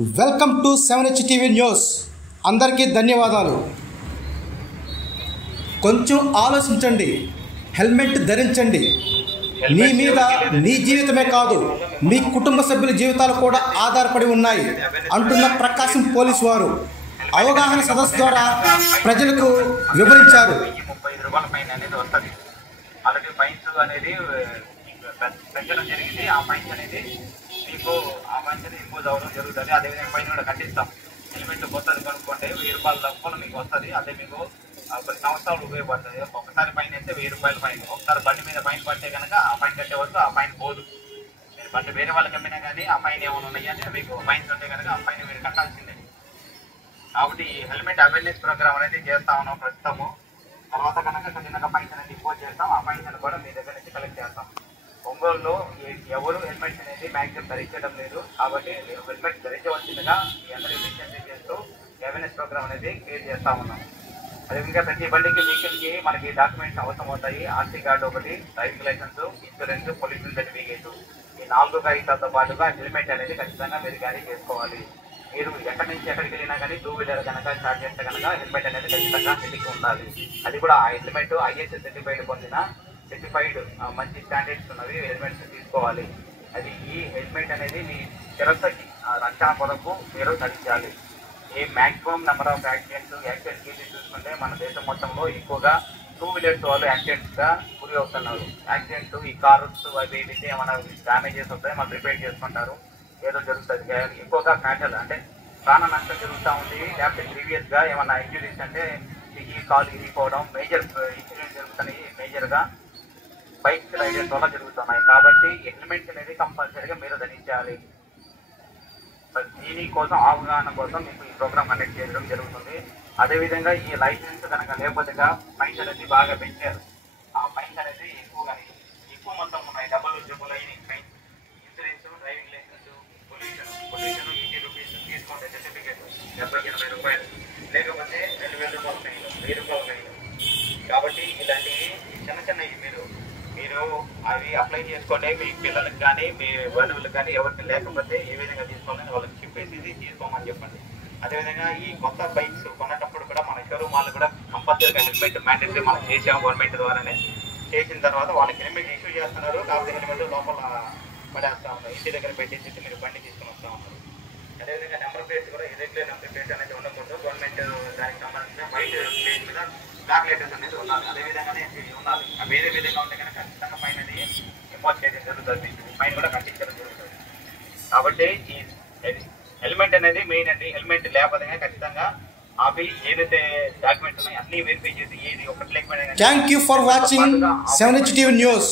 Welcome to 7H TV news. అందరికీ ధన్యవాదాలు. కొంచెం ఆలోచించండి, హెల్మెట్ ధరించండి. మీ మీద మీ జీవితమే కాదు, మీ కుటుంబ సభ్యుల జీవితాలు కూడా ఆధారపడి ఉన్నాయి అంటున్న ప్రకాశం పోలీసు వారు అవగాహన సదస్సు ద్వారా ప్రజలకు వివరించారు. మీకు ఆ మంచిని ఇంపోజ్ అవ్వడం జరుగుతుంది. అదేవిధంగా ఫైన్ కూడా కట్టిస్తాం. హెల్మెట్ కొత్తది కొనుక్కోండి, 1000 రూపాయల లోపల మీకు వస్తుంది. అదే మీకు కొన్ని సంవత్సరాలు ఉపయోగపడుతుంది. ఒకసారి ఫైన్ అయితే 1000 రూపాయల ఫైన్. ఒకసారి బండి మీద ఫైన్ పడితే కనుక ఆ ఫైన్ కట్టే వరకు ఆ ఫైన్ పోదు. మీరు బండి వేరే వాళ్ళకి అమ్మినా కానీ ఆ ఫైన్ ఏమైనా ఉన్నాయంటే మీకు ఫైన్స్ ఉంటే కనుక ఆ ఫైన్ మీరు కట్టాల్సిందే. కాబట్టి ఈ హెల్మెట్ అవేర్నెస్ ప్రోగ్రామ్ అనేది చేస్తా ఉన్నాం ప్రస్తుతము. తర్వాత కనుక చిన్నగా ఫైన్స్ అనేది ఇంపోజ్ చేస్తాం. ఆ ఫైన్స్ కూడా మీ దగ్గర నుంచి కలెక్ట్ చేస్తాం. ఒంగోలులో ఎవరు హెల్మెట్స్ అనేది మ్యాక్సిమం ధరించడం లేదు. కాబట్టి హెల్మెట్ ధరించవలసిందిగా మీ అందరూ విజ్ఞప్తి చేస్తూ అవేర్నెస్ ప్రోగ్రామ్ అనేది క్రియేట్ చేస్తా ఉన్నాం. అదేవిధంగా ప్రతి బండికి వెహికల్కి మనకి డాక్యుమెంట్స్ అవసరం అవుతాయి. ఆర్సీ కార్డు ఒకటి, driving licence, insurance, pollution certificate. ఈ 4 కాగితాలతో పాటుగా హెల్మెట్ అనేది ఖచ్చితంగా మీరు క్యారీ చేసుకోవాలి. మీరు ఎక్కడి నుంచి ఎక్కడికి వెళ్ళినా కానీ 2 వీలర్ కనుక స్టార్ట్ చేస్తే కనుక హెల్మెట్ అనేది ఖచ్చితంగా హెల్మెట్ ఉండాలి. అది కూడా ఆ హెల్మెట్ ఐఎస్ఐ సర్టిఫైడ్ పొందిన సర్టిఫైడ్ మంచి స్టాండర్డ్స్ ఉన్నవి హెల్మెట్స్ తీసుకోవాలి. అది ఈ హెల్మెట్ అనేది మీ చిరస్థకి రక్షణ కొరకు మీరు ధరించాలి. ఈ maximum number of accident cases చూసుకుంటే మన దేశం మొత్తంలో ఎక్కువగా 2 వీలర్స్ వాళ్ళు యాక్సిడెంట్స్గా గురి అవుతున్నారు. యాక్సిడెంట్స్ ఈ కార్స్ అవి అయితే ఏమైనా డ్యామేజెస్ వస్తాయి, మనం రిపేర్ చేసుకుంటారు, ఏదో జరుగుతుంది. ఎక్కువగా ఫ్యాటల్ అంటే ప్రాణ నష్టం జరుగుతూ ఉంది. లేకపోతే ప్రీవియస్గా ఏమైనా ఇంజురీస్ అంటే ఈ కాలు ఇరిగిపోవడం, మేజర్ ఇన్సిడెంట్ జరుగుతున్నాయి. మేజర్గా బైక్ రైడర్స్ వల్ల జరుగుతున్నాయి. కాబట్టి హెల్మెట్ అనేది కంపల్సరీగా మీరు ధరించాలి. దీని కోసం అవగాహన కోసం మీకు ఈ ప్రోగ్రామ్ కండక్ట్ చేయడం జరుగుతుంది. అదేవిధంగా ఈ లైసెన్స్ కనుక లేకపోతే ఫైన్స్ అనేది బాగా పెంచారు. ఆ ఫైన్స్ అనేది ఎక్కువ మొత్తం ఉన్నాయి. డబుల్ అయినాయి fines. Insurance, driving licence, pollution 80 rupees తీసుకోండి. సర్టిఫికేట్ 70-80 రూపాయలు, లేకపోతే 2000 రూపాయలు ఫైన్, 1000 రూపాయలు ఫైన్. కాబట్టి ఇలాంటివి చిన్నవి మీరు అవి అప్లై చేసుకోండి. మీ పిల్లలకు కానీ మీ బంధువులకు కానీ ఎవరికి లేకపోతే ఏ విధంగా తీసుకోవాలని వాళ్ళకి చెప్పేసి తీసుకోమని చెప్పండి. అదేవిధంగా ఈ కొత్త బైక్స్ కొనేటప్పుడు కూడా మన షోరూమ్ వాళ్ళు కూడా కంపల్సరీగా హెల్మెట్ మ్యాండేటరీ మనం చేసాము గవర్నమెంట్ ద్వారానే. చేసిన తర్వాత వాళ్ళకి హెల్మెట్ ఇష్యూ చేస్తున్నారు. కాబట్టి హెల్మెట్ లోపల పడేస్తూ ఉన్నారు. ఇంటి దగ్గర పెట్టేసి మీరు బండి తీసుకుని వస్తూ ఉన్నారు. అదేవిధంగా నెంబర్ ప్లేట్స్ కూడా ఇరెగ్యులర్ నెంబర్ ప్లేట్స్ అనేది ఉండకూడదు. గవర్నమెంట్ దానికి సంబంధించిన వైట్ ప్లేట్ మీద బ్లాక్ లెటర్స్ అనేది ఉండాలి. అదేవిధంగానే ఉండాలి. వేరే విధంగా ఉంటే కనుక ఖచ్చితంగా ఫైన్ అనేది ఇంపోజ్ చేయడం జరుగుతుంది. ఫైన్ కూడా కట్టించడం జరుగుతుంది. కాబట్టి ఈ హెల్మెట్ అనేది మెయిన్ అండి. హెల్మెట్ లేకపోతే ఖచ్చితంగా ఆపి ఏదైతే డాక్యుమెంట్స్ ఉన్నాయో అన్ని వెరిఫై చేసి ఏది ఒకటి లేకపోయినా. Thank you for watching 7H TV news.